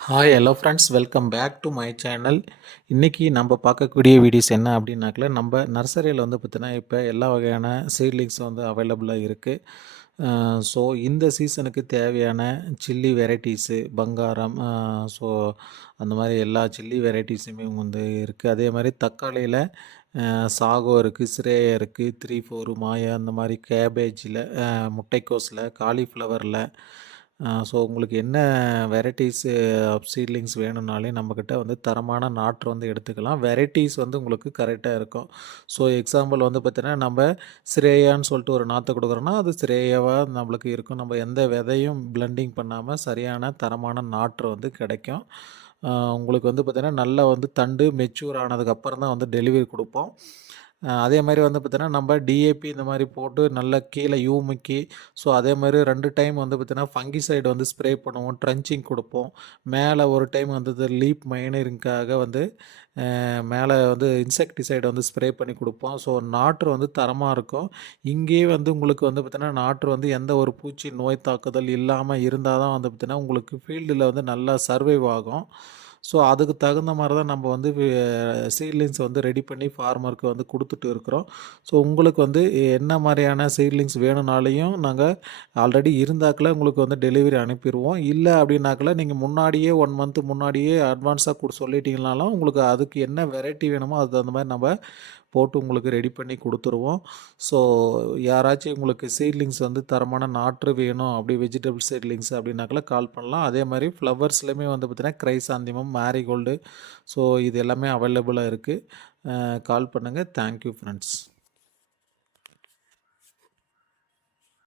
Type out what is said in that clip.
Hi hello friends welcome back to my channel இன்றைக்கி நம்ம பார்க்கக்கூடிய வீடியோஸ் என்ன அப்படின்னாக்கல நம்ம நர்சரியில் வந்து பார்த்திங்கன்னா இப்போ எல்லா வகையான சீட்லிங்ஸ் வந்து அவைலபிளாக இருக்குது ஸோ இந்த சீசனுக்கு தேவையான சில்லி வெரைட்டிஸு பங்காரம் ஸோ அந்த மாதிரி எல்லா சில்லி வெரைட்டிஸுமே வந்து இருக்குது அதே மாதிரி தக்காளியில் சாகோ இருக்குது ஸ்ரேயா இருக்குது த்ரீ ஃபோரு மாயா அந்த மாதிரி கேபேஜில் முட்டைக்கோஸில் காலிஃப்ளவரில் ஸோ உங்களுக்கு என்ன வெரைட்டிஸு ஆஃப் சீட்லிங்ஸ் வேணும்னாலே நம்மக்கிட்ட வந்து தரமான நாற்று வந்து எடுத்துக்கலாம். வெரைட்டிஸ் வந்து உங்களுக்கு கரெக்டாக இருக்கும். ஸோ எக்ஸாம்பிள் வந்து பார்த்திங்கன்னா நம்ம ஸ்ரேயான்னு சொல்லிட்டு ஒரு நாற்று கொடுக்குறோன்னா அது ஸ்ரேயாவாக நம்மளுக்கு இருக்கும். நம்ம எந்த விதையும் பிளெண்டிங் பண்ணாமல் சரியான தரமான நாற்று வந்து கிடைக்கும். உங்களுக்கு வந்து பார்த்திங்கன்னா நல்லா வந்து தண்டு மெச்சூர் ஆனதுக்கப்புறம் தான் வந்து டெலிவரி கொடுப்போம். அதே மாதிரி வந்து பார்த்தீங்கன்னா நம்ம டிஏபி இந்த மாதிரி போட்டு நல்லா கீழே யூமுக்கி ஸோ அதே மாதிரி ரெண்டு டைம் வந்து பார்த்தீங்கன்னா ஃபங்கி சைடு வந்து ஸ்ப்ரே பண்ணுவோம் ட்ரன்ச்சிங் கொடுப்போம். மேலே ஒரு டைம் வந்து லீப் மைனரிங்காக வந்து மேலே வந்து இன்செக்டிசைடு வந்து ஸ்ப்ரே பண்ணி கொடுப்போம். ஸோ நாற்று வந்து தரமாக இருக்கும். இங்கேயே வந்து உங்களுக்கு வந்து பார்த்திங்கன்னா நாற்று வந்து எந்த ஒரு பூச்சி நோய் தாக்குதல் இல்லாமல் இருந்தால் தான் வந்து பார்த்திங்கன்னா உங்களுக்கு ஃபீல்டில் வந்து நல்லா சர்வைவ் ஆகும். ஸோ அதுக்கு தகுந்த மாதிரி தான் நம்ம வந்து சீட்லிங்ஸ் வந்து ரெடி பண்ணி ஃபார்மருக்கு வந்து கொடுத்துட்டு இருக்கிறோம். ஸோ உங்களுக்கு வந்து என்ன மாதிரியான சீட்லிங்ஸ் வேணும்னாலையும் நாங்கள் ஆல்ரெடி இருந்தாக்கில் உங்களுக்கு வந்து டெலிவரி அனுப்பிடுவோம் இல்லை அப்படின்னாக்கில் நீங்கள் முன்னாடியே ஒன் மந்த் முன்னாடியே அட்வான்ஸாக கொடு சொல்லிட்டீங்கனாலும் உங்களுக்கு அதுக்கு என்ன வெரைட்டி வேணுமோ அது தகுந்த மாதிரி நம்ம போட்டு உங்களுக்கு ரெடி பண்ணி கொடுத்துருவோம். ஸோ யாராச்சும் உங்களுக்கு சீட்லிங்ஸ் வந்து தரமான நாற்று வேணும் அப்படி வெஜிடபிள் சீட்லிங்ஸ் அப்படின்னாக்கல கால் பண்ணலாம். அதே மாதிரி ஃப்ளவர்ஸ்லேயுமே வந்து பார்த்திங்கன்னா கிரைசாந்திமம் மேரிகோல்டு ஸோ இது எல்லாமே அவைலபிளாக இருக்குது கால் பண்ணுங்கள் தேங்க்யூ ஃப்ரெண்ட்ஸ்